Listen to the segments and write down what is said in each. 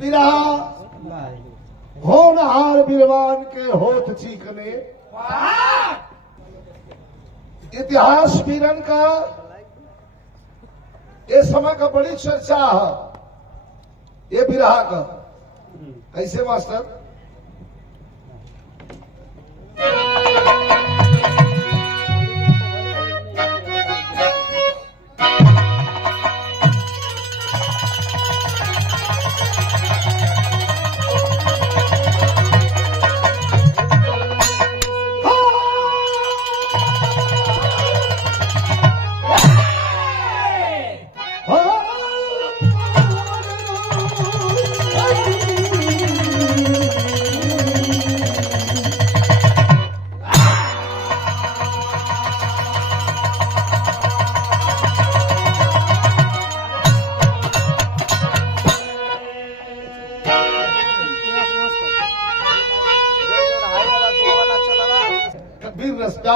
बिरहा होनहार बिरवान के होठ चीखने। इतिहास वीरन का ये समय का बड़ी चर्चा है। ये बिरहा का कैसे मास्टर?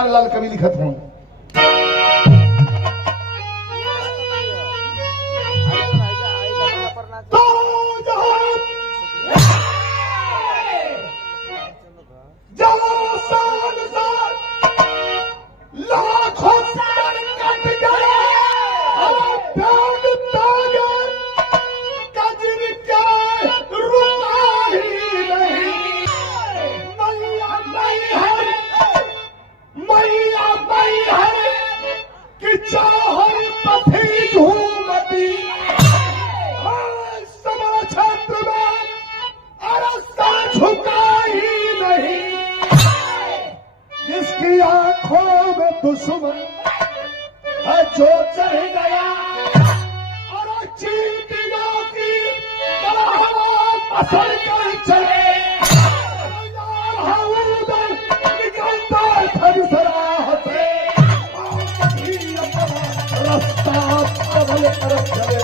लाल कवि लिखत हूं। दुश्मन है जो चढ़ गया और चींटियों की असर कर चले निकलता खरसराहते रास्ता बदल कर चले।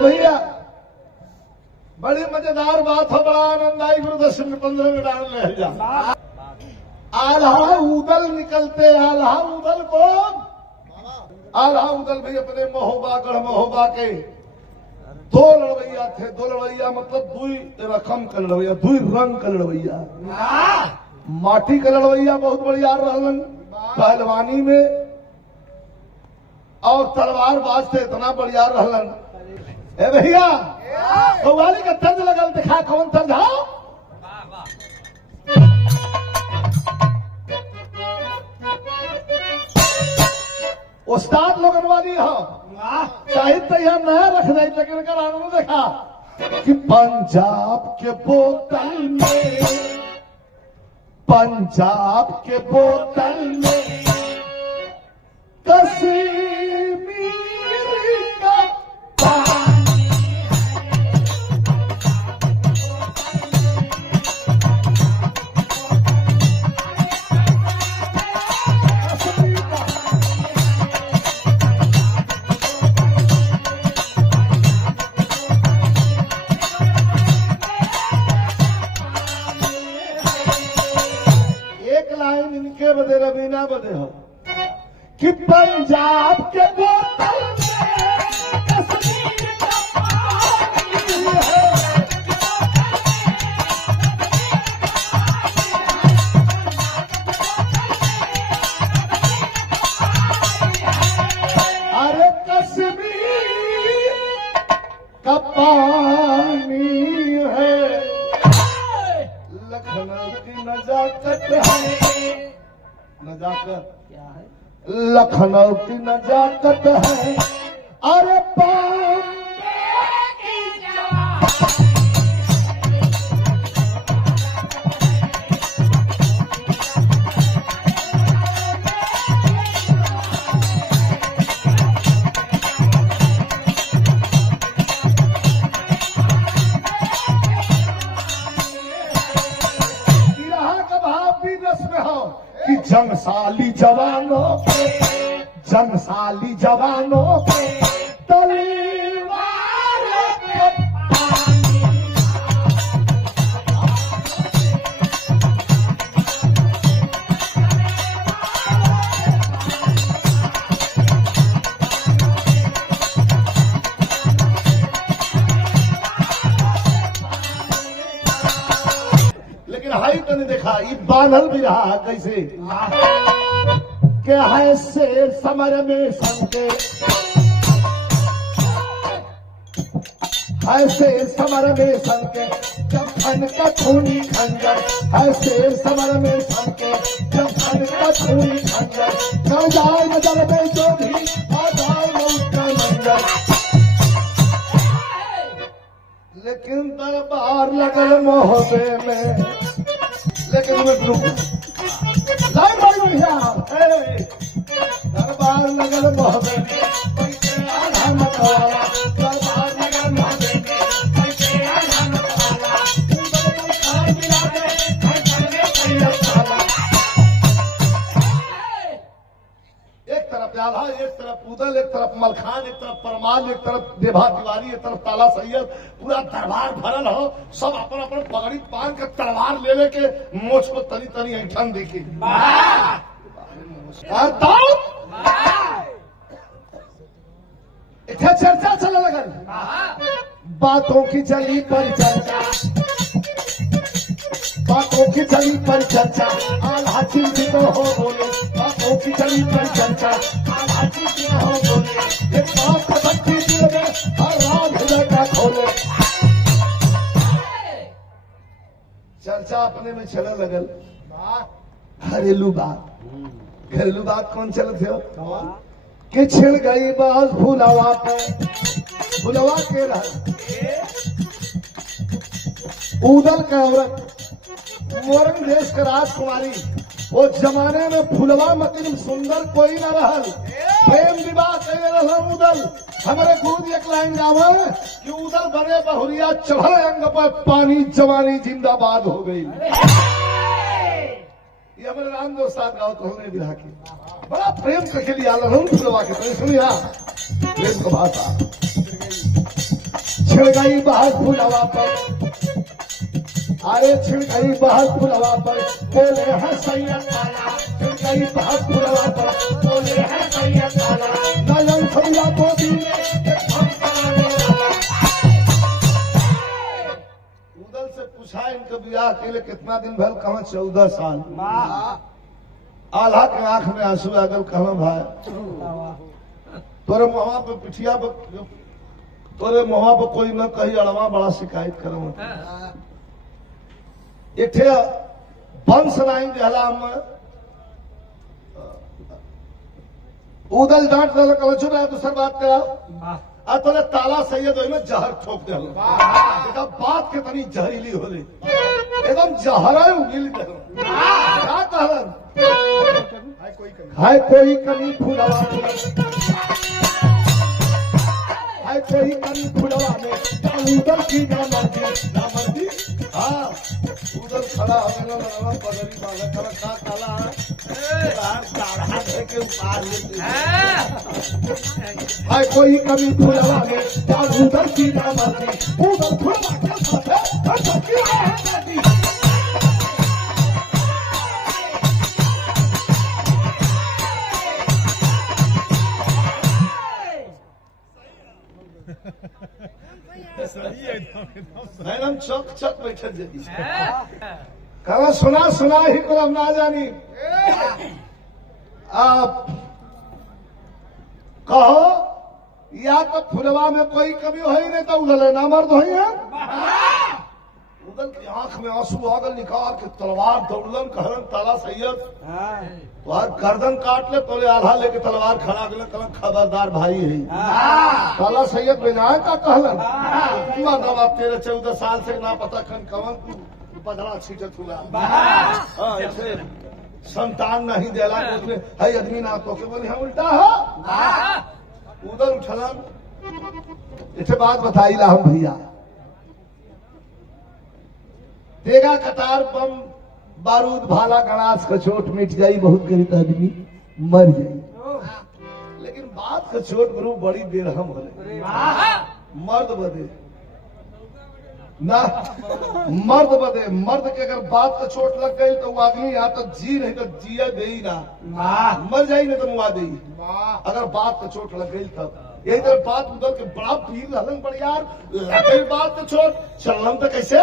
भैया बड़ी मजेदार बात है, बड़ा आनंद आई। गुरुदर्शन 15 में डाल रहे जा आल्हा उदल निकलते। आल्हा उदल को आल्हा उदल भाई अपने महोबा गढ़ महोबा के दो लड़वैया थे। दो लड़वैया मतलब दुई रकम का लड़वैया, दुई रंग का लड़वैया। माटी का लड़वैया बहुत बढ़िया रहलन पहलवानी में, और तलवार बाज से इतना बढ़िया रहलन। ए भैया कव्वाली का तर्ज लगल, दिखा कौन तर्ज है? उस्ताद लोगन वाली हो, साहित्य यहां नया रख दे, लेकिन कर आनंद देखा कि पंजाब के बोतल में, पंजाब के बोतल में कश्मीर का इनके बदे रवीना बदे हो कि पंजाब के बोतल में कश्मीर का पानी है। अरे कश्मीर का पानी है, लखनऊ की नजाकत है। नजाकत क्या है? लखनऊ की नजाकत है। अरे बॉम्बे की का भाव भी रस में हो कि जंगसाली जवानों के, जंगसाली जवानों के तलवार के पानी। बांधल भी रहा कैसे क्या है शेर समर में संके है शेर समर में संके जब खन का खूनी खंजर है शेर समर में संके जब खन का खूनी खंजर चल जाए नजर में जो भी आ जाए मौत का मंजर। लेकिन दरबार लगल मोहबे में लेकिन मैं दरबार लगल मोहबे में पैसे आधा मतवाला दरबार लगल मोहबे में पैसे आधा मतवाला खाए मिला दे एक तरफ आल्हा एक तरफ उदल एक तरफ मलखान एक तरफ परमाल एक तरफ देभा तिवारी एक तरफ ताला सैयद पूरा दरबार भरल हो सब अपन अपन पगड़ी बांध के तलवार ले लेके मोछ को तनी तनी ऐठन देखी इतना चर्चा चलने लगन बातों की चली पर चर्चा बातों की चली पर चर्चा आल्हा चिंतित हो बोले बातों की चली पर चर्चा आल्हा चिंतित हो बोले एक बात खटकती दिल में हर रात हृदय का खोले। चर्चा अपने में चलने लगल घरेलू बात कौन चलत हो कि छिड़ गई बात भूलवा पे भूलवा के रहा उदल का औरत मोरन देश के राजकुमारी वो जमाने में फुलवा मतिन सुंदर कोई न रहल प्रेम विवाह करे रहा उदल हमारे गुरु एक लाइन गावा कि उदल बने बहुरिया चढ़ल अंग पर पानी जवानी जिंदाबाद हो गई। ये हमारे राम दोस्ताद गाँव तो हमने विधा की बड़ा प्रेम करके लिया फुलवा के तो सुनिया प्रेम को भाषा छिड़ गई बाहर फुलवा पर आए छिड़ गई बाहर फुलवा पर बोले है सैयद ताला छिड़ गई बाहर फुलवा पर बोले है सैयद ताला नयन सैया को दीने उदल से पूछा इनका ब्याह के लिए कितना दिन भर कहा 14 साल आल्हा के आंख में आंसू आ गल कहा भाई तोरे मुहा पे पिठिया पे तोरे मुहा पे कोई न कही अड़वा बड़ा शिकायत करो इथे वंश नाइन जहला उदल डांट दिल कल चुना दूसर बात करा आ तोले ताला सैयद में जहर ठोक दिल बात के तनी जहरीली होली एकदम जहरा उगिल क्या कहलन है कोई कमी फुलवा है कोई कमी फुलवा में उदल की ना मर्जी हाँ उधर खड़ा हो गया पगड़ी बांधा खड़ा का ताला के ऊपर है कोई कमी फुलवा में उधर की ना मर्जी उधर फुलवा के साथ मैडम चौक चौक बैठे कहना सुना ही को हम ना जानी आप कहो या तो फुलवा में कोई कमी हो ही नहीं तो उदल ना मर्द हो है उदल की आंख में आंसू आगल निकाल के तलवार दौड़लन कहलन ताला सैयद तो हर गर्दन काट ले तोले आल्हा लेके तलवार खड़ा गलन कहलन खबरदार भाई है ताला सैयद बिना का कहलन मानवा तेरे 14 साल से ना पता खन कवन बदला छीटत हुआ ऐसे संतान नहीं देला उसने है आदमी ना तो के बोली हम उल्टा है उधर उठलन इसे बात बताईला हम भैया देगा कतार बम बारूद भाला गणास का चोट मिट जाई बहुत गरीब आदमी मर जाई लेकिन बात का चोट गुरु बड़ी बेरहम होले मर्द बदे ना मर्द बदे मर्द के अगर बात का चोट लग गई तो वो आदमी या तो जी नहीं तो जिया दे ही ना मर जाई नहीं तो मुआ दे अगर बात का चोट लग गई तब यही तरह बात उधर के बड़ा पीर ललन पड़ यार लग गई बात का चोट चलम तो कैसे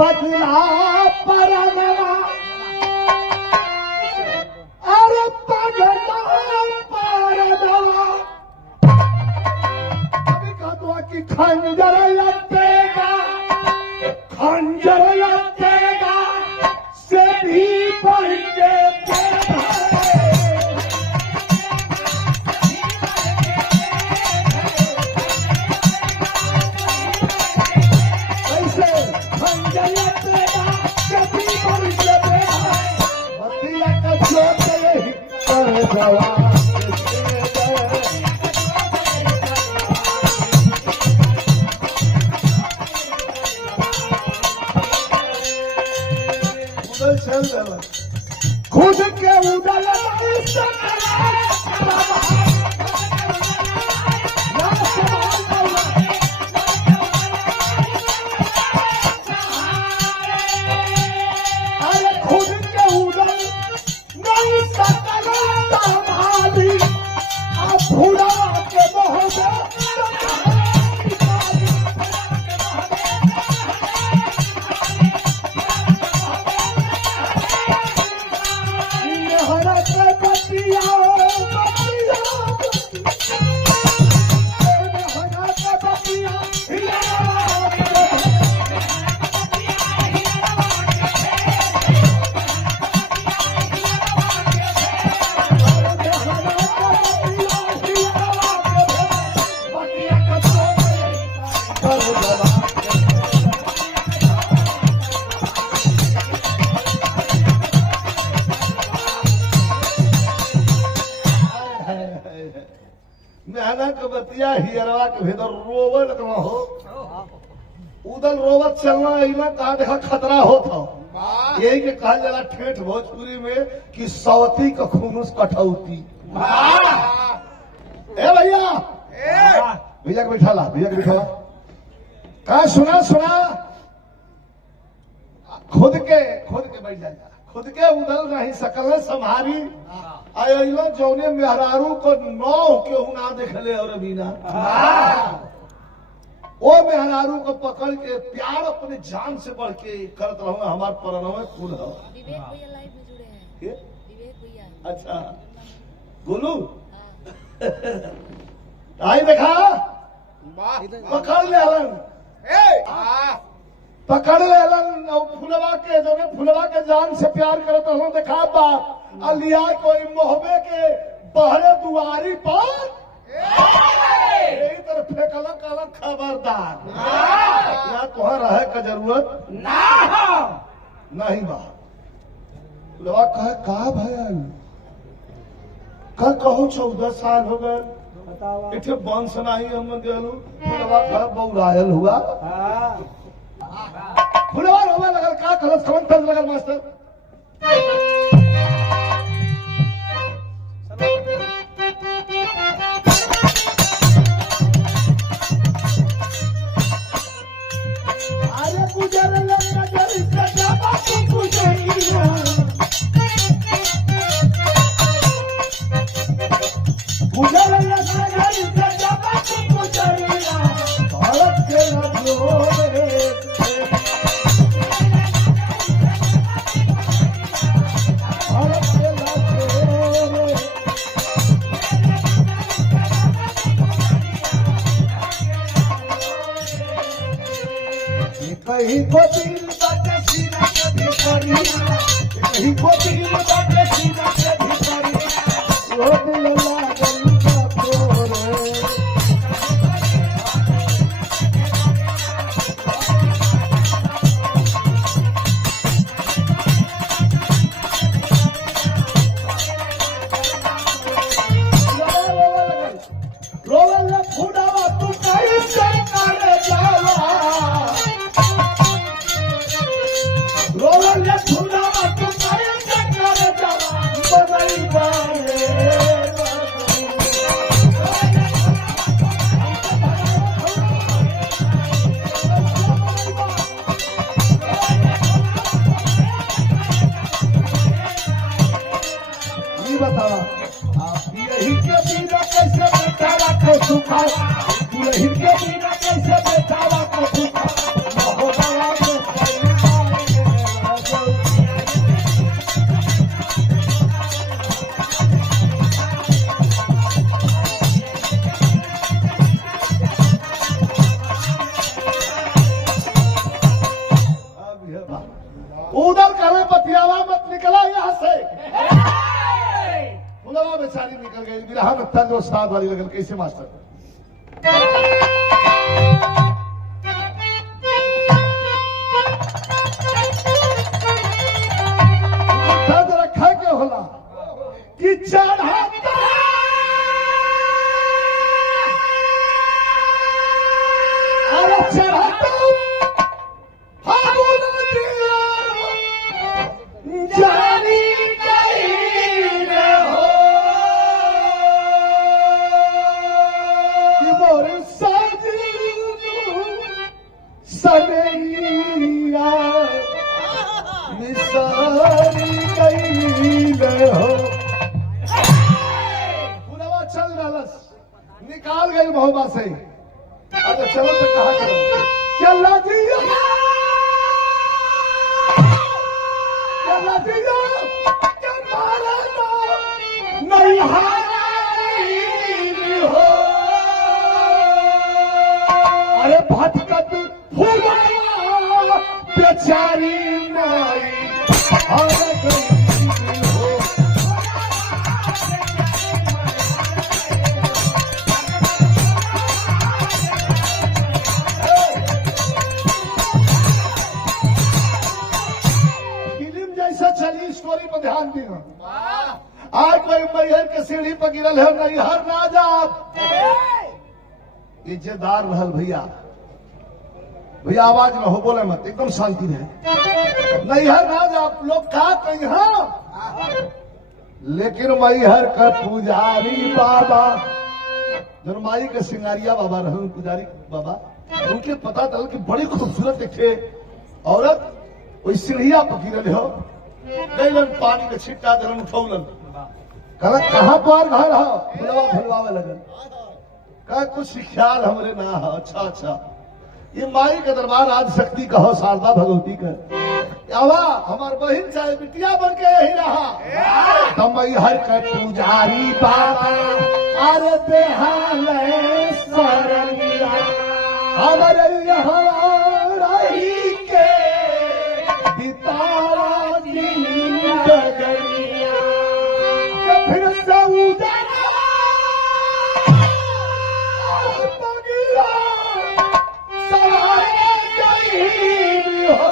बदला परनवा अरे पगला परनवा अभी कहता कि खंजर लगेगा खंजर लगेगा से भी बढ़ के खुद के उदल अरे खुद के उदल नहीं सकता भाभी आप भूला के बहुत मेहनत के बतिया हियरवा के भीतर रोवे लगना हो उदल रोवत चलना इना कहा देखा खतरा होता यही के कहा जाला ठेठ भोजपुरी में कि सौती का खुनुस कठौती। ए भैया भैया के बैठा ला भैया के बैठा कहा सुना सुना खुद के बैठ जाएगा खुद के उदल नहीं सकल संभारी आयो जौने मेहरारू को नौ के ना देखले और बीना वो मेहरारू को पकड़ के प्यार अपने जान से बढ़ के करत रहो हमार परनवे फूल हो। विवेक भैया लाइव में जुड़े हैं। विवेक भैया अच्छा बोलू आई देखा पकड़ ले अलन पकड़ ले अलन फुलवा के जान से प्यार करत रहो देखा बा अलिया कोई मोहबे के बहरे दुआरी पर यही तरफ फेंकलक अलग खबरदार या तुहर रहे का जरूरत नहीं बा फुलवा कहे का भयल कल कहो 14 साल हो गए इथे बंश नहीं हम गेलू फुलवा कहे बौरायल हुआ फुलवा रोवे लगल का खलस खवन तंज लगल मास्टर अरे गुजर नजर से जाबा तू गुजरिया गुजर नजर से जाबा तू गुजरिया भारत के नदियों कहीं को दिल बाटे सीना के भीतरिया कहीं को दिल बाटे सीना के भीतरिया वो दिल लागल का तोरे रोवल फुडावा तू कैसे करे जावा रोवल फुडावा तू कैसे करे जावा बदल बाए ये बताओ आप यही के बिना कैसे बेचारा को सुखा यही के बिना कैसे बेचारा को सुखा निकल गई बिरहा में तंज और साध वाली लगल कैसे मास्टर तंज रखा के होला कि चढ़ाता अरे चढ़ाता फागुन दिया जानी कहीं न हो कि मोर सजनू सनैया निसारी कहीं न हो पुरवा चल रहा निकाल गई महोबा से अब चलो तो कहा करो चल जिया नहीं हो अरे भटकत फूला बेचारी नाई हो फिल्म जैसा चली स्टोरी पर ध्यान देना आज कोई मैहर के सीढ़ी पर गिरल है नैहर ना जाब इज्जतदार रहल भैया भैया आवाज में हो बोले मत एकदम शांति रहे नैहर ना जाब लोग का कहीं लेकिन मैहर का पुजारी बाबा जो माई के सिंगारिया बाबा रहल पुजारी बाबा उनके पता चल कि बड़ी खूबसूरत थे औरत वही सीढ़िया पर गिरल हो गैलन पानी के छिट्टा दिलन उठौलन कहलक कहाँ पर घर हो फुलवा फुलवावे लगन कह कुछ ख्याल हमरे ना हो अच्छा अच्छा ये माई के दरबार आज शक्ति कहो शारदा भगवती का आवा हमार बहन चाहे बिटिया बन के यही रहा तम हर के पुजारी बाबा अरे बेहाल सरनिया हमारे यहाँ रही के बितावा दिन डगरिया फिर से उजाला बगिया सवारे गई हो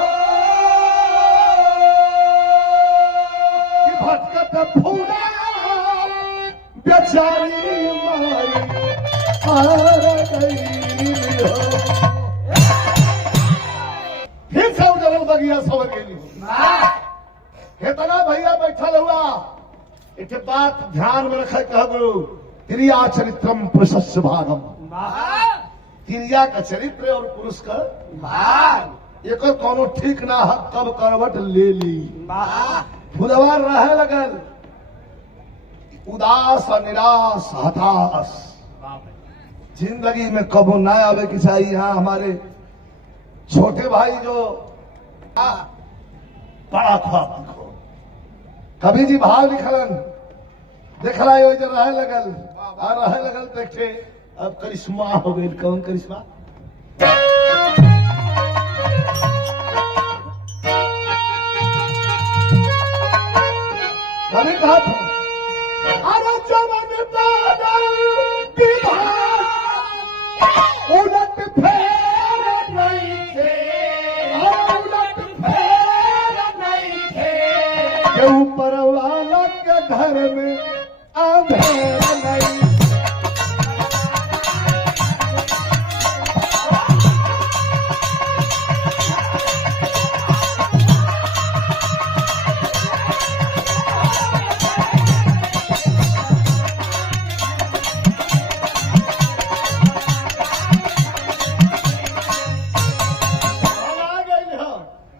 कि भटकत फूला बेचारी माई हार गई हो फिर से उजाला बगिया सवर गई हो कितना भैया बैठल हुआ एक बात ध्यान में रखे कह गुरु क्रिया चरित्रम प्रशस्य भागम क्रिया का चरित्र और पुरुष का भाग एक कोनो ठीक ना है कब करवट ले ली फुलवा रहे लगल उदास और निराश हताश जिंदगी में कबो ना आवे कि चाहिए यहाँ हमारे छोटे भाई जो बड़ा ख्वाब दिखो कभी जी भाव लिखलन देखला यो जो रहे लगल आ रहे लगल देखे अब करिश्मा हो गई कौन करिश्मा कभी कहा था अरे जवन बादल विभाग उलट फेर नहीं थे उलट फेर नहीं थे के ऊपर वाला के घर में अंधेर नहीं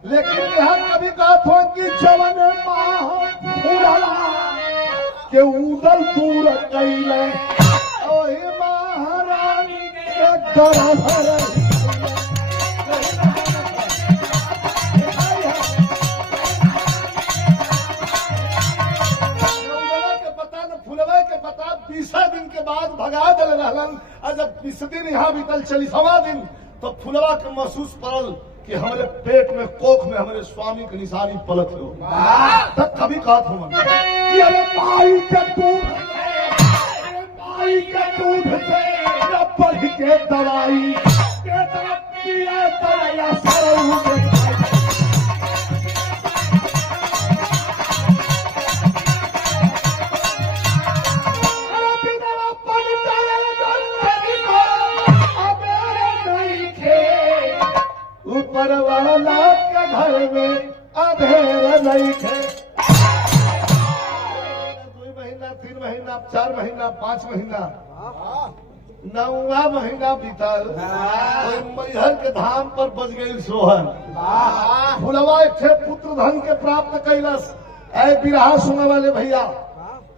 लेकिन यह कभी कहा था कि जवन के उदल दूर कैले ओही महारानी के गरभर के पता न फुलवा के पता 20 दिन के बाद भगा दल रहलन और जब 20 दिन यहाँ बीतल 40वां दिन तो फुलवा के महसूस पड़ल कि हमारे पेट में कोख में हमारे स्वामी की निशानी पलक हो तब कभी कहा था कि अरे भाई दवाई बेटा पिया दवाया सरऊ के ऊपर वाला के घर में अधेर नहीं थे 2 महीना 3 महीना 4 महीना 5 महीना 9वां महीना बीतल मैहर के धाम पर बज गई सोहर फुलवा एक थे पुत्र धन के प्राप्त कैलस ऐ बिरहा सुने वाले भैया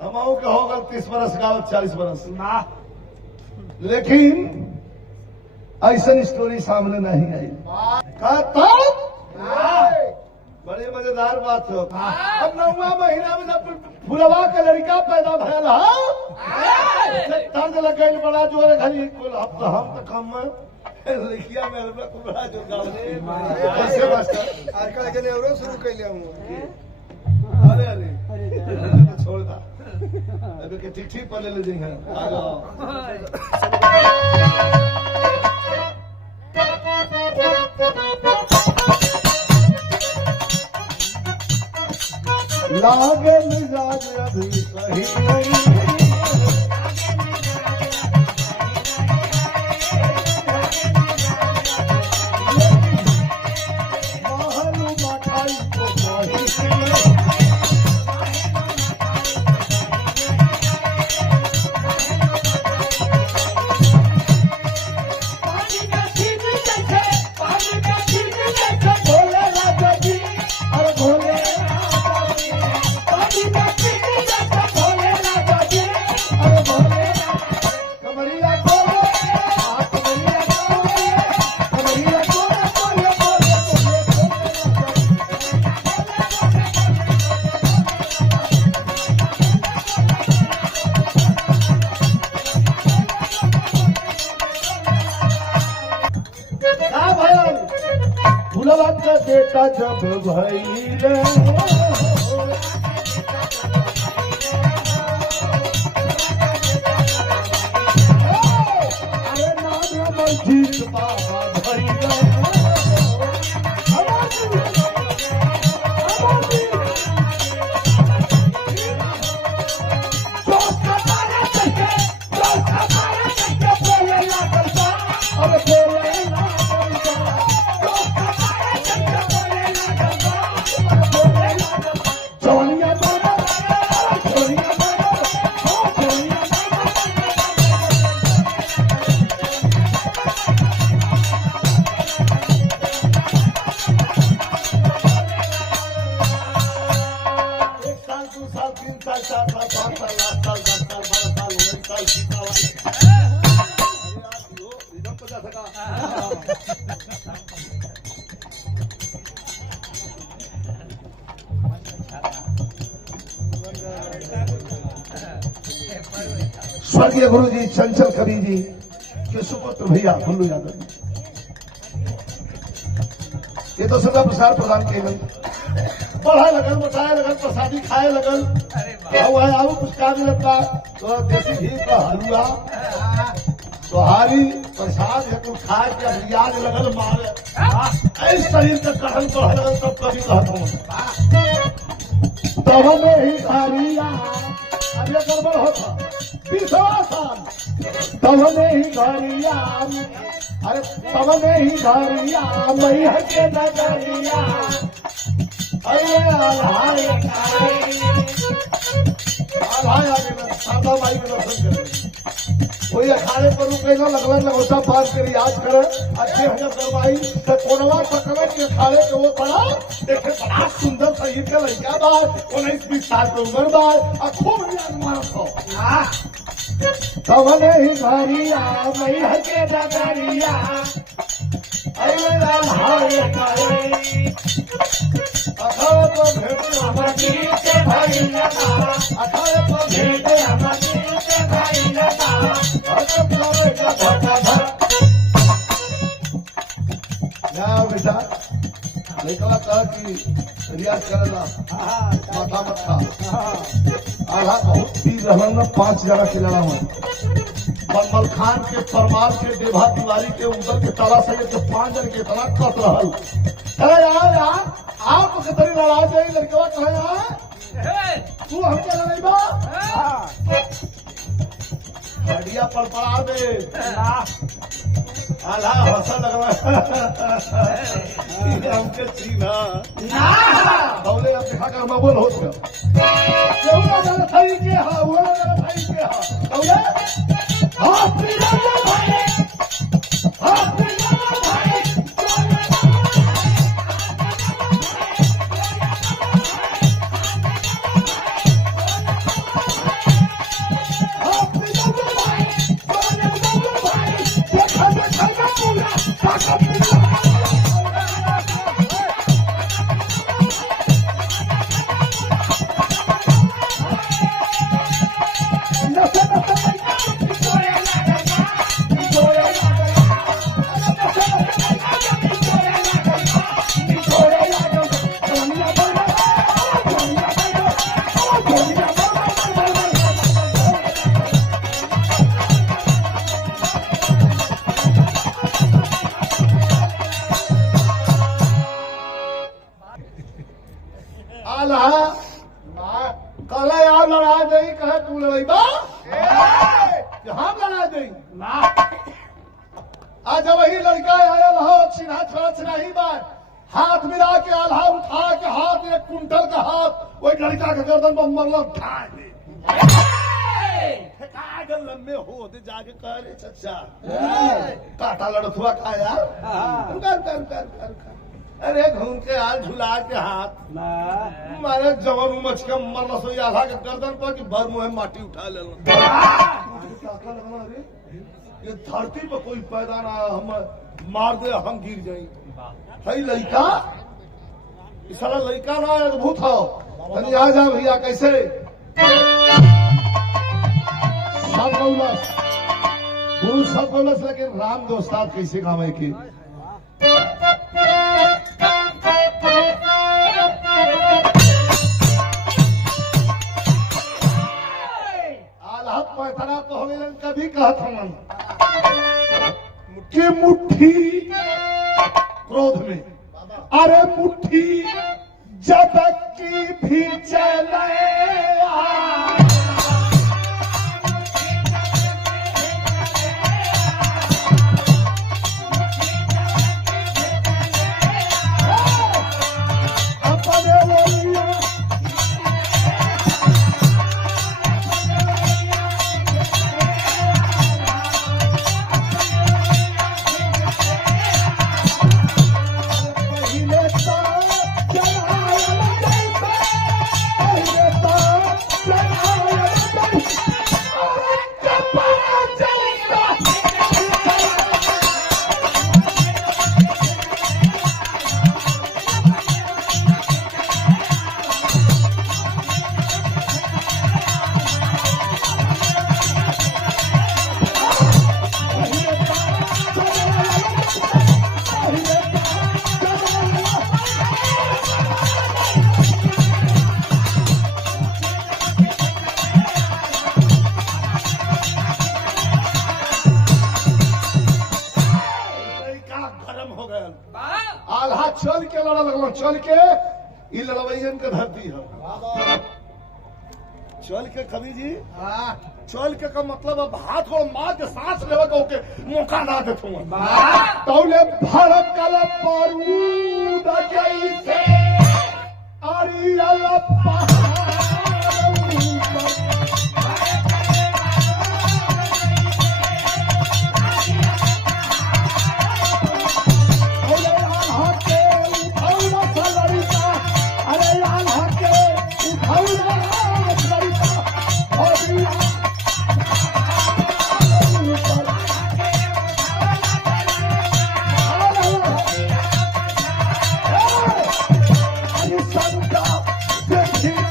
हमहू के हो गल 30 बरस गावत 40 बरस लेकिन ऐसा स्टोरी सामने नहीं आई कहता बड़े मजेदार बात हो अब 9वां महीना में जब फुलवा का लड़का पैदा भयल तर्ज लगे बड़ा जोर घड़ी अब तो हम तो कम लिखिया में बड़ा जोर कैसे मास्टर आजकल के नेवरो शुरू कर लिया हूँ अरे अरे छोड़ दा अबे के चिट्ठी पर ले जाइए लागे मिजाज अभी सही नहीं महलू मठाई को सही फुलवा का बेटा जब भइले अरे नाम जीत बाबा भइले स्वर्गीय गुरु जी चंचल कवि जी के सुपुत्र भैया भुल्लू यादव जी ये तो सदा प्रसार प्रदान के बढ़ाए लगल मोटाए लगल प्रसादी खाए लगल आऊ कुछ काम लगता तो देसी घी का हलवा तोहारी प्रसाद है कुछ खाए के याद लगल मारे इस शरीर का कहल बढ़ लगल तब कभी कहता हूँ तब में ही खारिया अब ये गड़बड़ होता 20 साल तब में ही घरिया अरे तब में ही घरिया मैया के नगरिया अरे आल्हाय सादा माई के दर्शन करे वही अखाड़े पर रुके ना लगला लगोटा पास कर याद करे अच्छे हजार करवाई तो कोनवा पकड़ के अखाड़े के वो पड़ा देखे बड़ा सुंदर शरीर के लड़का बार 19-20 साल की उम्र बार और खूब याद मारत हो तवने ही घरिया मैया के नगरिया अरे आल्हाय अखाड़े पर भेंट हमारी से भाई लगा अखाड़े पर भेंट हमारी से भाई लगा बेटा लड़का कहा कि रियाज करेला माथा मत खा आधा बहुत पी रहल न 5 जना के लड़ा हुआ बनमल खान के परमार के देभा तिवारी के उधर के तारा से के 5 जन के इतना कत रहल अरे यार आप कितनी लड़ा जाए लड़कवा कहे यार तू हमके लड़ाईबा हडिया पर पड़ा दे आला हंसा लगवा हमके सीना दौले अब देखा कर मैं बोल होत क्यों ना गल थई के हां वो ना गल थई के हां दौले हाथ मिला दे भाई हाथ मिला दे भाई कल यार लड़ा दई कहे तू लड़ाईबा हम लड़ा दई आज वही लड़का आयल हो चिन्हा छोड़ा चिन्ही बात हाथ मिला के आल्हा उठा के हाथ 1 कुंटल का हाथ वही लड़का के गर्दन पर मरल ठाए दे लम्बे हो दे जाके कह रे चचा काटा लड़थुआ का यार कर अरे घूम के आज झुला के हाथ मारे जवान उमच के मरल सो आधा के गर्दन पर कि भर मुहे माटी उठा ले ये धरती पर कोई पैदा ना हम मार दे हम गिर जाई है लड़का सारा लड़का ना अद्भुत हो तनी आ जा भैया कैसे सब कौलस गुरु सब कौलस लेकिन राम दोस्ताद कैसे काम है की आल्हात पैथना पहवेलन कभी कहत हमन कि मुट्ठी क्रोध में अरे मुट्ठी जब की भी चले आल्हा चल के लड़ा लगल चल के ई लड़वैयन के धरती है चल के कवि जी चल के का मतलब अब हाथ को मार के सांस लेवे को के मौका ना देत हूं तौले भड़कल बारूद जैसे अरियल Santa,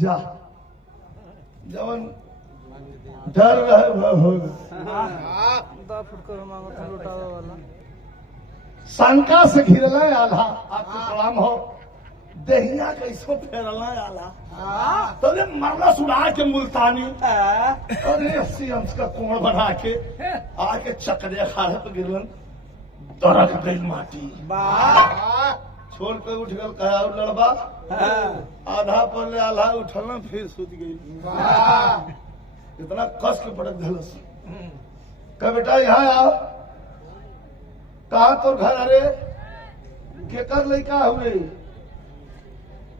जा जवन डर रहे वह हो गए। शंका से घिरला आला आपके प्रणाम हो दहिया कैसो फेरला आला तो ये मरला सुना के मुल्तानी अरे 80 अंश का कोण बना के आके चकरे खाड़े पे गिरलन दरक गई माटी छोड़ के उठ गल कहा और लड़बा आधा पर ले आल्हा उठलना फिर सूत गई इतना कस के पटक धलस कह बेटा यहाँ आओ कहा तो घर अरे केकर लड़का हुए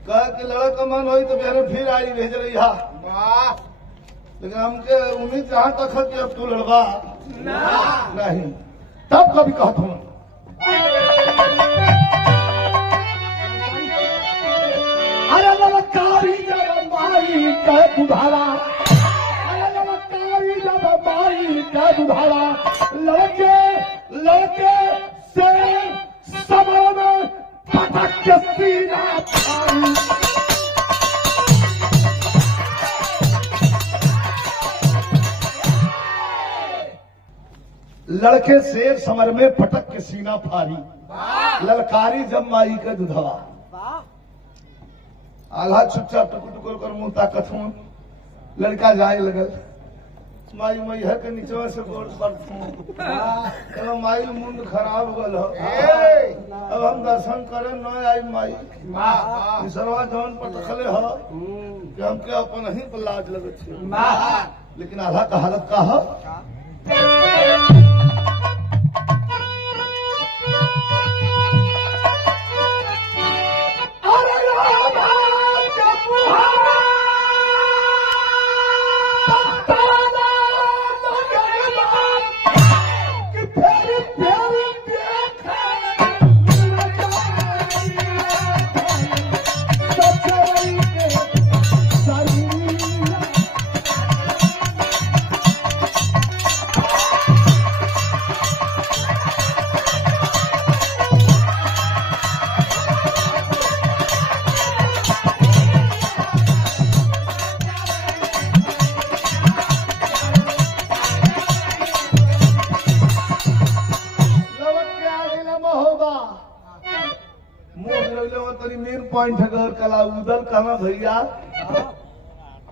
कह के लड़का मन हो तो मेरे फिर आई भेज रही हा लेकिन हमके उम्मीद जहां तक है कि अब तू लड़वा नहीं तब कभी कहता हूं अरे ललकारी जब माई कह बुधारा अरे ललकारी जब माई कह बुधारा लड़के लड़के से समर में पटक के सीना फाड़ी लड़के शेर समर में पटक के सीना फाड़ी ललकारी जब माई का दुधवा आल्हा चुपचाप टुकुर टुकुर कर मुंह ताकत हूं लड़का जाए लगल माई मैहर के नीचवा से गोड़ पड़ता माई मुंड खराब गल हो अब हम दर्शन करे न आई माई सरवा जवन पटखले हो कि हमके अपन ही पर लाज लगे छे लेकिन आल्हा का हालत का हो पॉइंट अगर कला उदल कहना भैया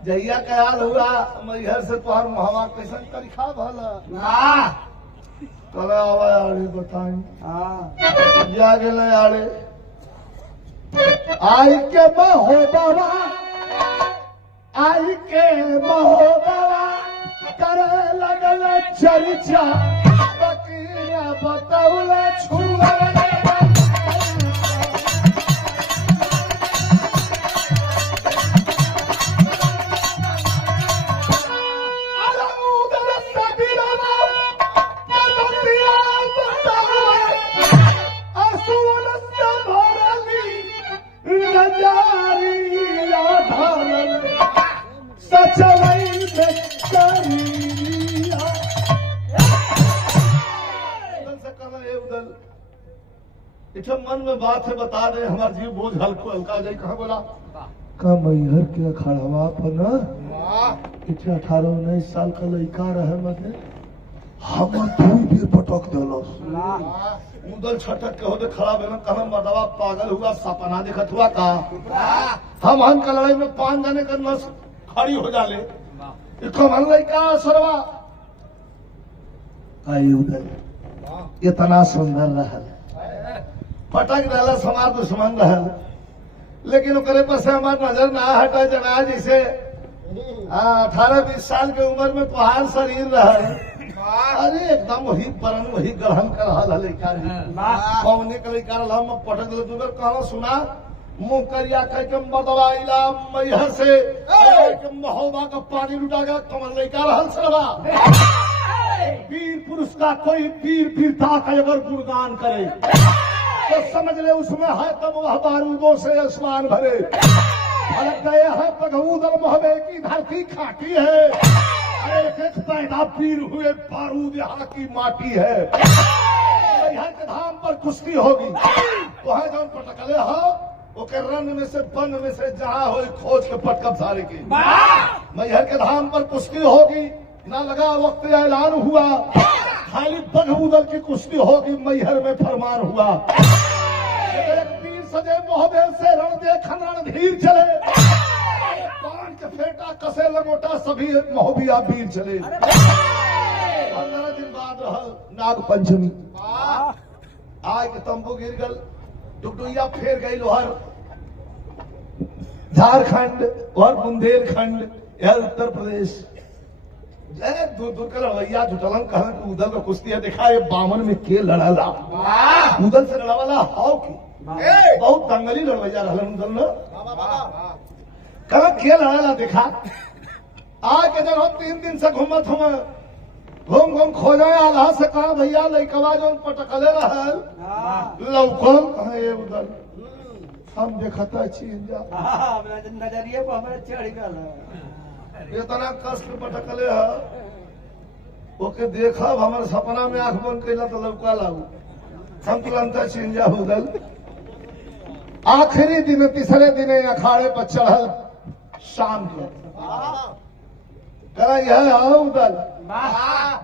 जहिया कयाल हुआ मैहर से तुहार मुहवा कैसन तरीका भला कला आवा आड़े बताई जा गेले आड़े आई के महोबा आई के महोबा करे लगल चर्चा बकीरा बतौला छुआ मन में बात है बता दे हमारा जीव बोझ हल्को हल्का जाए कहा बोला का मैहर के अखाड़वा पर न 18-19 साल का लड़का रहे मते हम दू भी पटक दिलस उदल छटक के होते खड़ा भेल कहना मर्दवा पागल हुआ सपना देखत हुआ का हम का लड़ाई में 5 जने का नस खड़ी हो जाले कमल लड़का सरवा आई उदल इतना सुंदर रहल पटक डाला समाज दुश्मन रहल लेकिन ओकरे पर से हमार नजर ना हटा जना जैसे 18-20 साल के उम्र में तुहार शरीर रहल अरे एकदम वही परन वही ग्रहण कर रहा लड़का कौने के लड़का रहा हम पटक दिल तू कहना सुना मुंह करिया कह के मर्दवा इला मैहर से महोबा का पानी लुटा गया कमल लड़का रहल सरवा वीर पुरुष का कोई वीर वीरता का अगर गुणगान करे तो समझ ले उसमें है तब वह बारूदों से आसमान भरे भड़क गए हैं पगऊदल मोहबे की धरती खाटी है एक एक पैदा पीर हुए बारूद यहाँ की माटी है यहाँ के धाम पर कुश्ती होगी वहाँ जब पटकले हो ओके रन में से पन में से जहां हो खोज के पटकब सारे की मैहर के धाम पर कुश्ती होगी, ना लगा वक्त ऐलान हुआ, खाली बघ उदल की कुश्ती होगी, मैहर में फरमान हुआ। एक तीर सजे मोहबे से रण देखन रणधीर चले, बाण के फेटा कसे लंगोटा सभी मोहबिया वीर चले। 15 दिन बाद रहल नाग पंचमी, आग के तंबू गिर गल, डुगडुइया फेर गई लोहर, झारखंड और बुंदेलखंड यह उत्तर प्रदेश दूर दूर का लड़वैया जुटलन कहन कि उदल का कुश्ती है, देखा ये 52 में के लड़ाला उदल से लड़ावाला हाउ की बहुत दंगली लड़वैया रहलन उदल न कहन के लड़ाला। देखा आज के जन हम 3 दिन से घूमत हम घूम घूम खोजे आल्हा से कहा भैया लइकवा जो पटकले रहल लौकल कहे ये उदल हम देखता छिंजा नजरिए पर हमारे चढ़ गल इतना कष्ट पटकले है ओके देखा हमारे सपना में आंख बंद कैला तो लौका लाऊ हम तुरंत छिंजा उदल। आखिरी दिन तीसरे दिन अखाड़े पर चढ़ल शाम के करा यह है उदल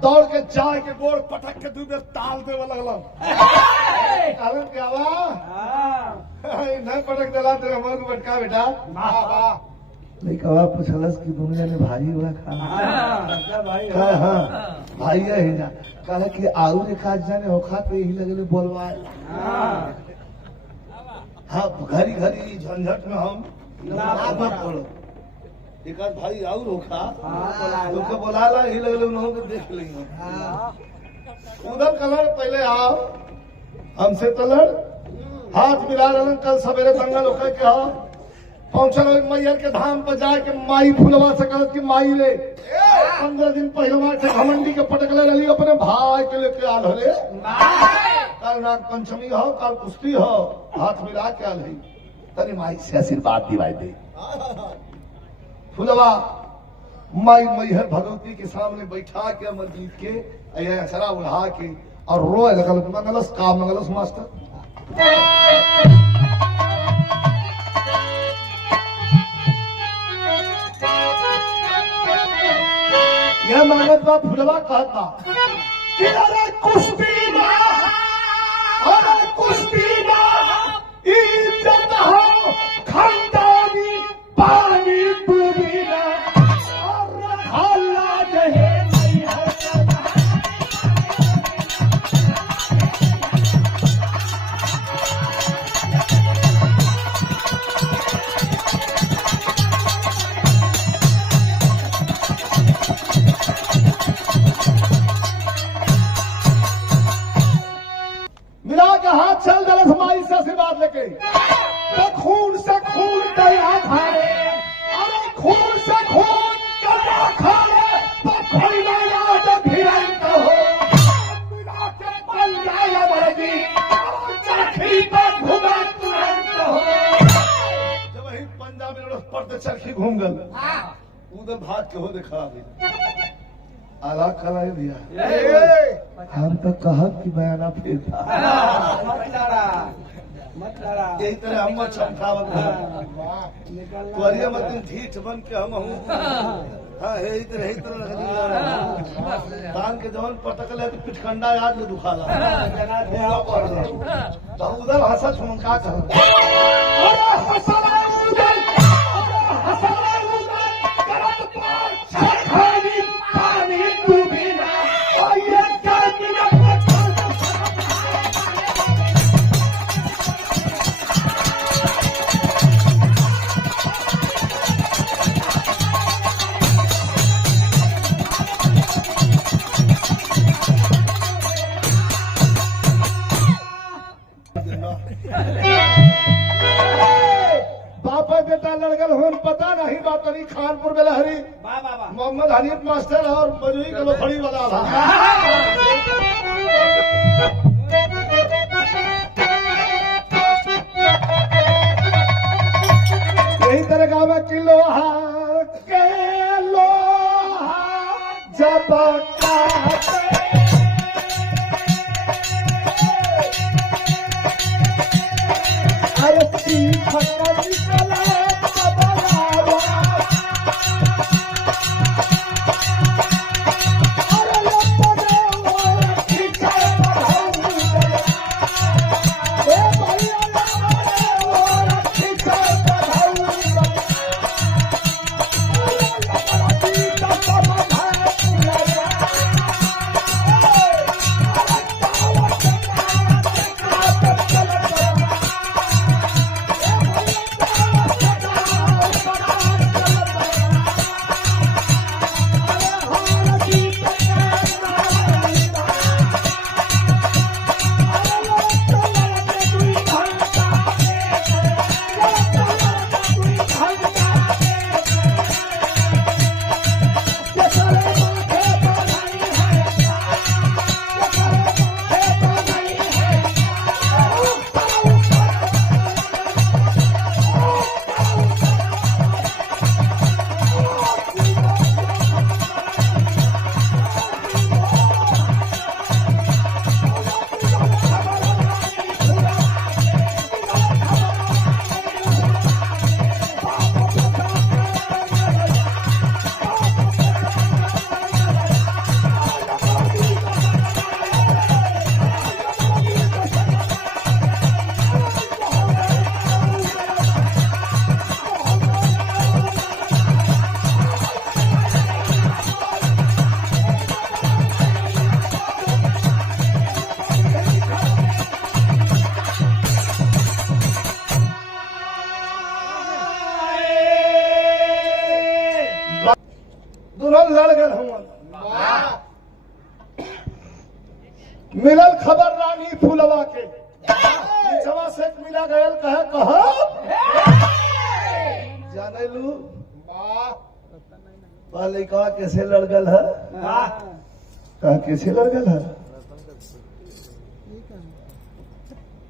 दौड़ के जाए के गोड़ पटक के दूबे ताल देवे लगल कारण क्या नहीं पटक दिला तेरे मन को बटका बेटा नहीं कहा पूछलस की दुनिया ने भाई हुआ खा हाँ भाई है ना कहा कि आऊ ने काज जाने होखा तो यही लगले बोलवाए हाँ घरी घरी झंझट में हम मत पड़ो एक भाई और होखा लोग बोला ला ही लगले उन्होंने देख लेंगे उधर कलर पहले आओ हमसे तो लड़ हाथ मिला रहे कल सवेरे दंगल होकर के आओ पहुंचल मैयर के धाम पर जाके माई फुलवा से कहत की माई रे 15 दिन पहलवा से घमंडी के पटकले रही अपने भाई के लेके आल हले कल नाग पंचमी हो कल कुश्ती हो हाथ मिला के आल है तनी माई से आशीर्वाद दिवाई दे। फुलवा माई मैहर भगवती के सामने बैठा के अमरजीत के अचरा उड़ा के और रोए लगल मंगलस का मंगलस मास्टर यह मानत बा फुलवा कहता कि अरे कुश्ती इज्जत हो खंडानी पानी डूबी ना और हल्ला जहे मिला के हाथ चल दलस माई से आशीर्वाद लेके तो खून से खून दया खाए अरे खून से खून दया खाए तो खैला याद भिरंत हो मिला के बन जाए वर्दी चरखी पर घूमे तुरंत हो। जब वही पंजाब में पड़ते चरखी घूम गल उधर भाग के हो देखा आला कराए भैया हम तो कहब कि बयाना फिर था मत लड़ा यही तरह हम चमकावत तोरिया मत ढीठ बन के हम हाँ यही तरह तान के जवन पटक ले पिटखंडा याद में दुखाला तो उधर हंसा छुमका बापा बेटा लड़गल हो पता नहीं बात नहीं खानपुर में लहरी मोहम्मद हनीफ मास्टर और मजूरी के लोखड़ी वाला था यही तरह का मैं कि लोहा जब अरे दुल्हन लड़ गए हम मिलल खबर रानी फूलवा के जवा से मिला गयल कह जाने लू पहले कहा कैसे लड़ गल है कहा कैसे लड़ गल है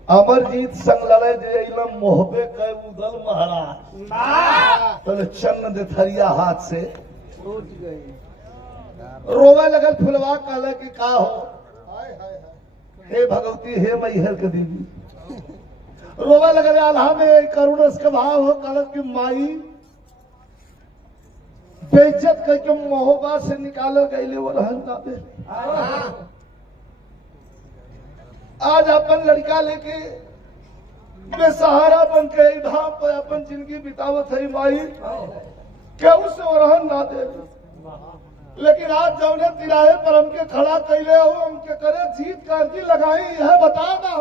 अमरजीत संग लड़े जे मोहबे के उदल महाराज तो चन्न दे थरिया हाथ से टूट गई। रोवे लगल फुलवा कहले कि का हो हे भगवती हे मैहर के देवी रोवे लगल आल्हा में करुणस के भाव हो कहल कि माई बेइज्जत करके मोहबा से निकालल गईले वो रहन ना दे आज अपन लड़का लेके बेसहारा बन के धाम पर अपन जिंदगी बितावत है माई केहू से रहन ना दे लेकिन आज जौने तिराहे पर हमके खड़ा कैले हो हमके करे जीत काजी लगाई यह बता ना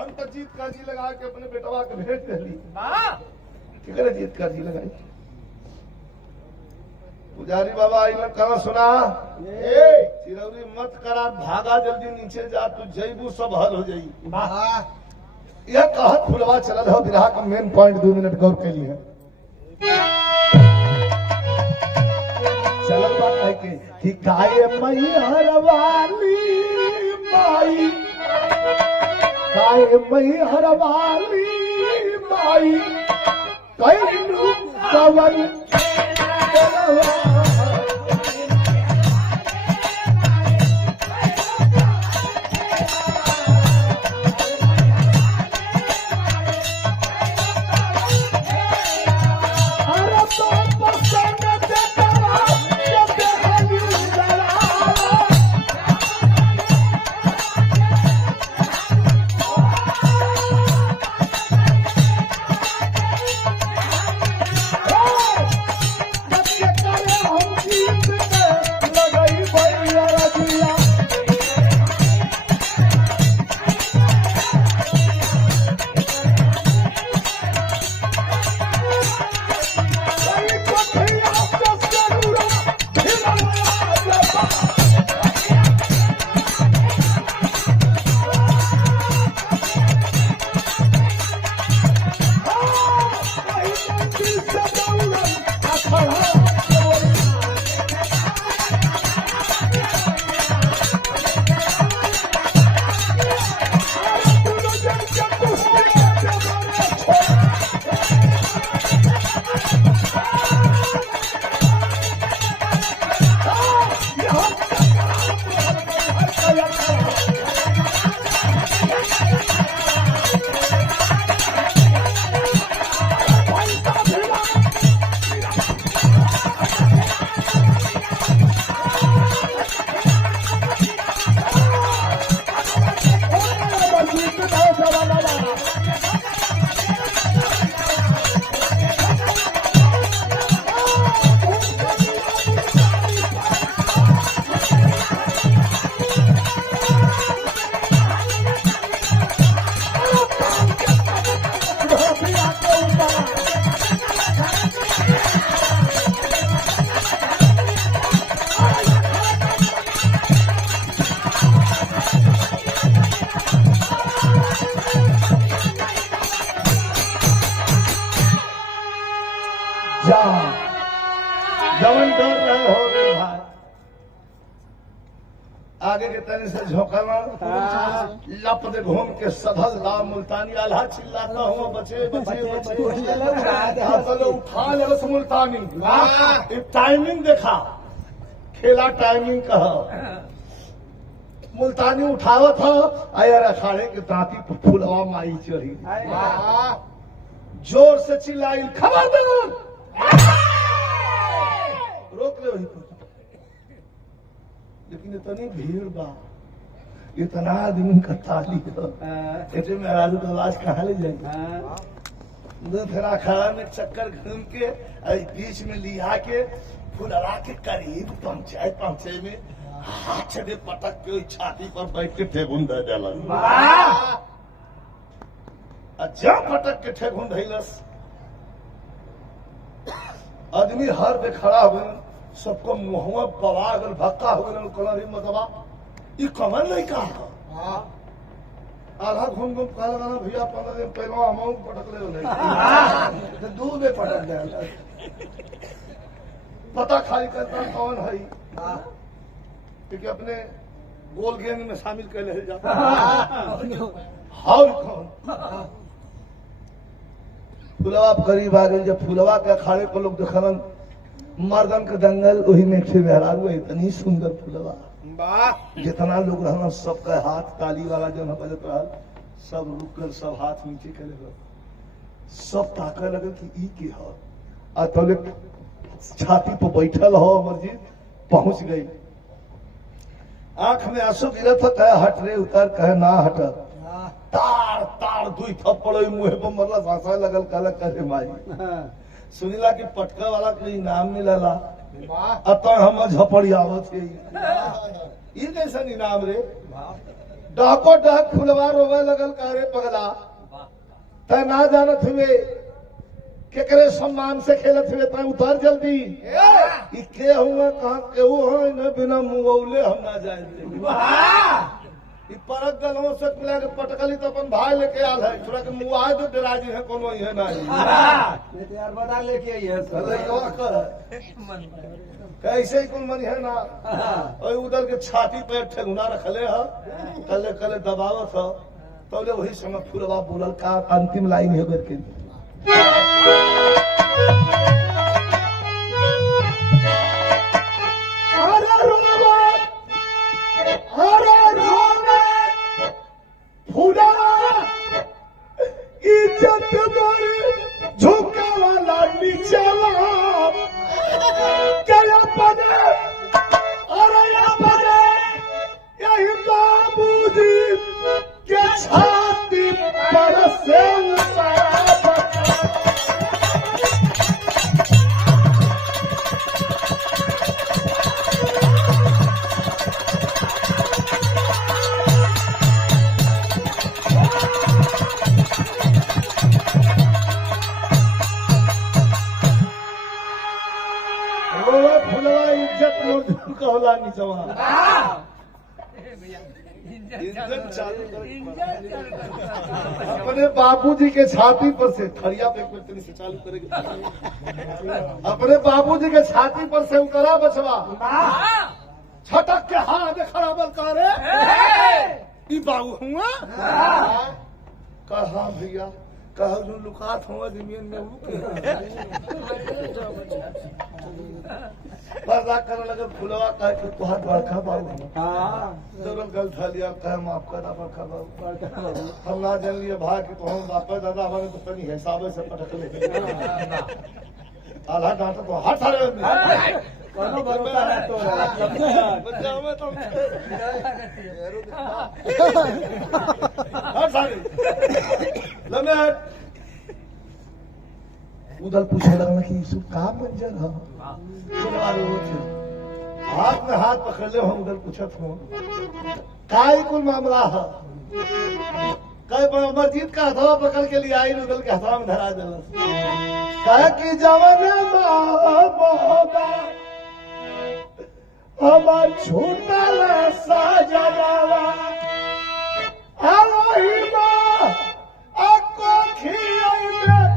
हम तो जीत काजी लगा के अपने बेटवा के भेज दिली करे जीत काजी लगाई पुजारी बाबा आई कहा सुना चिरौरी मत करा भागा जल्दी नीचे जा तू जईबू सब हल हो जाई यह कहत फुलवा चलल हो विराह का मेन पॉइंट 2 मिनट गौर के लिए चलल बात है कि गाय मैहर वाली माई गाय मैहर वाली माई कैलू कवन जवन डर रहे हो रे भाई आगे के तनी से झोंकना लप दे घूम के सधल ला मुल्तानी आल्हा चिल्लाता हूँ बचे बचे बचे उठा ले मुल्तानी टाइमिंग देखा खेला टाइमिंग कहा मुल्तानी उठावत था अयर अखाड़े के तांती पर फुलवा माई चढ़ी जोर से चिल्लाई खबर दे रोक ले वही पर लेकिन इतनी भीड़ बा इतना आदमी का ताली है में राजू का आवाज कहाँ ले जाए फिर अखाड़ा में चक्कर घूम के बीच में लिया के फुलवा के करीब पहुंचे में हाथ से पटक के छाती पर बैठ के ठेगुन दे दिलस जब पटक के ठेगुन धैलस आदमी हर पे खड़ा हुए सबको मुहवा पवा अगर भक्का हो गया कलर ही मतवा ये कमर नहीं का आधा घूम घूम कहा लगा भैया 15 दिन पहले अमाउंट पटक ले तो दूध में पटक दे पता खाली करता कौन है क्योंकि अपने गोल गेंद में शामिल कर ले जाता और कौन फुलवा करीब आ गई जब फुलवा के अखाड़े पर लोग देखलन मर्दन के दंगल वही में से बेहरारू इतनी सुंदर फुलवा जितना लोग रहना सबका हाथ ताली वाला जो बजत रहा सब रुक कर सब हाथ नीचे करे लगे सब ताके लगे कि ई के हो आ तोले छाती पर बैठल हो अमरजीत पहुंच गई आंख में आंसू गिरत कहे हट रे उतर कहे ना हट तार तार दुई थप्पड़ मुंह पर मरला भाषा लगल कहला कहे माई सुनीला की पटका वाला के इनाम मिलला अतः हम झपड़ियावत है ये कैसा इनाम रे डाको डाक फुलवा रोवे लगल कारे पगला तय ना जानत हुए केकरे सम्मान से खेलत हुए तय उतर जल्दी ई के हुआ कहां केहू हो न बिना मुंगौले हम ना जाए ई परक गलों से मिला के पटकली तो अपन भाई लेके आल है थोड़ा के मुंह आए तो डराजी है कोनो है ना नहीं तो यार बता लेके आई है अरे कैसे ही कौन मन है ना और उधर के छाती पे ठेगुना रखले है कले कले दबावत है तो ले वही समय फुलवा बोलल का अंतिम लाइन है करके इज्जत मारी झुका वाला नीचेवा क्या बने अरे बने यही बाबूजी के छाती पर से फुलवा इज्जत मुर्दू कहला नीचवा इज्जत चालू अपने बाबूजी के छाती पर से थरिया पे कुछ से चालू करेगी अपने बाबूजी के छाती पर से उतरा बचवा छटक के हाथ खड़ा बल करे ई बाबू हुआ कहा भैया कहा जो लुकात हुआ जमीन में पर्दा करने लगे फुलवा कह के तुहार बड़का बाबू जरूर गल था लिया कह माफ करना बड़का बाबू हम ना जान लिए भाई कि तुम बापा दादा हमारे तो तनी हिसाब से पटक ले आधा डांटा तो हट सारे कोनो भरोसा है तो बच्चा में तो हट सारे लम्बे उधर पूछने लगा कि यीशु कहाँ मंजर है हाथ में हाथ पकड़ ले हम उधर पूछत हो काय कुल मामला है कई अमरजीत का हथवा पकड़ के लिए आई उधर के हथवा में धरा दिल कह कि जवन हमार छूटल सजनवा आही माँ अको खियाई में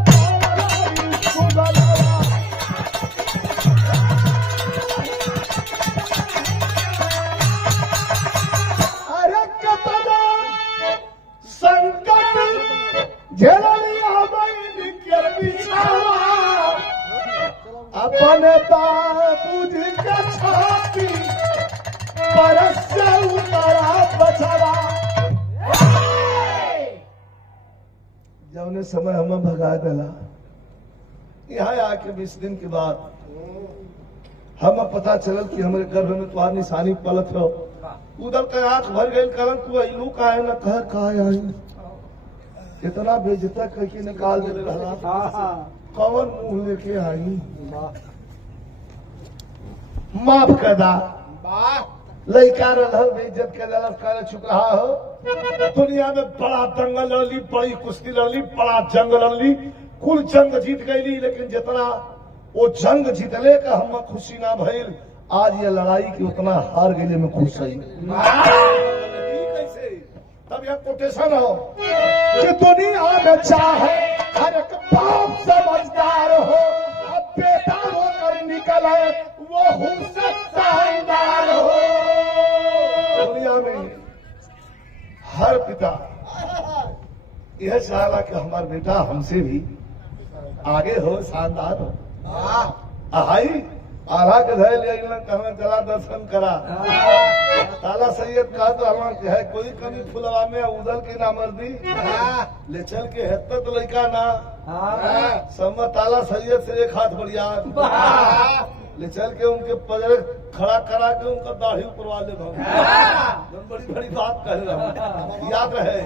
अरे कतना संकट झेलिया बहन के बिछावा अपने बाबूजी के छाती पर से उतरा बचवा जौने समय हमें भगा दिला यहाँ आके 20 दिन के बाद हमें पता चलल कि हमारे गर्भ में तुम्हार निशानी पलत हो उधर के आंख भर गई करन तू अइलू का है न कह का आई इतना बेइज्जता कह के निकाल दे रहा कौन मुंह लेके आई माफ कर दा लड़का रहा बेइज्जत के दलत कर चुक रहा हो दुनिया में बड़ा दंगल लड़ी बड़ी कुश्ती लड़ी बड़ा जंग लड़ी कुल जंग जीत गई लेकिन जितना वो जंग जीतले का हम खुशी ना भइल, आज ये लड़ाई की उतना हार गए में खुश है। कैसे? तब यह कोटेशन हो कि दुनिया में चाहे हर एक बाप समझदार हो, अब बेटा होकर निकले वो हुस्सेदार हो। दुनिया में हर पिता यह चाहला कि हमारा बेटा हमसे भी आगे हो, शानदार हो। आई आला के धैल कहना चला दर्शन करा। ताला सैयद कहा तो हमार है कोई कमी फुलवा में उदल की नामर्दी ले चल के हेत्ता तो लड़का ना सम्मा ताला सैयद से एक हाथ बढ़िया ले चल के उनके पजरे खड़ा करा के उनका दाढ़ी उपरवा ले बड़ी बड़ी बात कह रहा हूँ, याद रहे।